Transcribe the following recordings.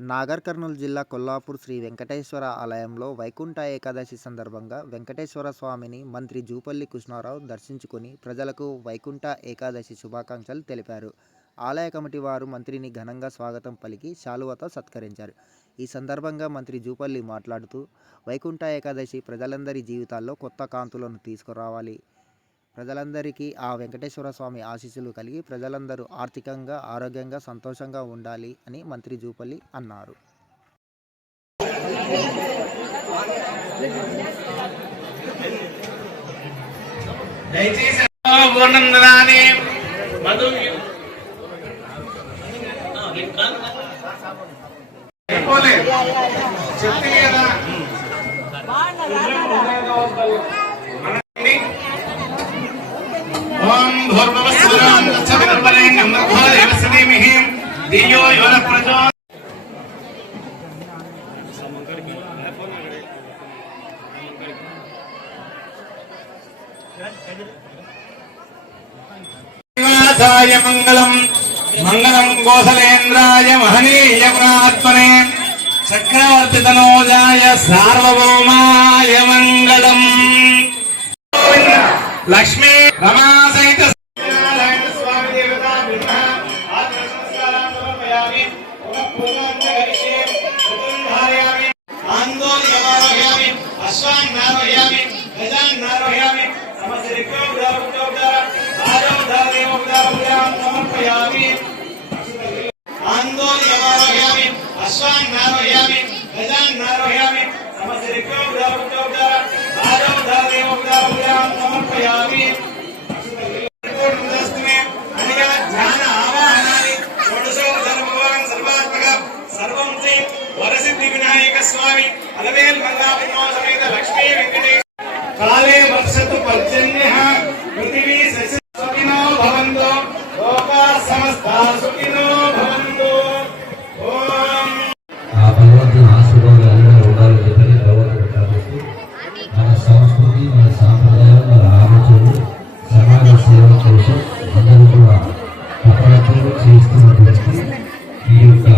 నాగర్ కర్నూలు జిల్లా కొల్లాపూర్ శ్రీ వెంకటేశ్వర ఆలయంలో వైకుంఠ ఏకాదశి సందర్భంగా వెంకటేశ్వర స్వామిని మంత్రి జూపల్లి కృష్ణారావు దర్శించుకుని ప్రజలకు వైకుంఠ ఏకాదశి శుభాకాంక్షలు తెలిపారు. ఆలయ కమిటీ వారు మంత్రిని ఘనంగా స్వాగతం పలికి శాలువతో సత్కరించారు. ఈ సందర్భంగా మంత్రి జూపల్లి మాట్లాడుతూ వైకుంఠ ఏకాదశి ప్రజలందరి జీవితాల్లో కొత్త కాంతులను తీసుకురావాలి. ప్రజలందరికీ ఆ వెంకటేశ్వర స్వామి ఆశీస్సులు కలిగి ప్రజలందరూ ఆర్థికంగా ఆరోగ్యంగా సంతోషంగా ఉండాలి అని మంత్రి జూపల్లి అన్నారు. చెప్తే కదా. మంగళం మంగళం కోసలేంద్రాయ మహనీయ గుణాత్మనే చక్రవర్తి తనోజాయ సార్వభౌమాయ మంగళం లక్ష్మీ రమా సహిత అశ్వాన్ నారోహ్యామి గజాన్ నారోహయామి సమస్త రిక్తోపచార రాజోద్ధారదేవోపచారం సమర్పయామి ఆందోళనమారోహయామి అశ్వాన్ నారోహయామి గజాన్ నారోహయామి సమస్త రిక్తోపచార రాజోద్ధారదేవోపచారం స్వామి అలవేల్ మంగాపురమో సమేత లక్ష్మీ వెంకటేశ్వర కాలే వర్షతు పర్జన్య పృథివీ సస్య సుఖినో భవంతు లోకా సమస్తా సుఖినో భవంతు ఓం ఆ భగవంతుని ఆశీర్వాదాలు ఉండాలని చెప్పని భగవంతుడు ప్రార్థిస్తూ మన సంస్కృతి మన సాంప్రదాయం మన ఆలోచనలు సమాజ సేవ కోసం అందరూ కూడా అప్పుడప్పుడు చేస్తున్నటువంటి ఈ యొక్క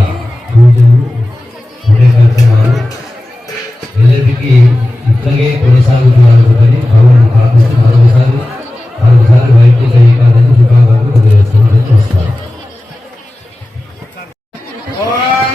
పూజలు ఇట్లాగే కొనసాగుతున్నారని భగవాన్ ప్రార్థిస్తూ మరొకసారి మరొకసారి వైద్య చేయకాలని శుభాకాంక్షలు తెలియజేస్తున్నారని వస్తారు ఓం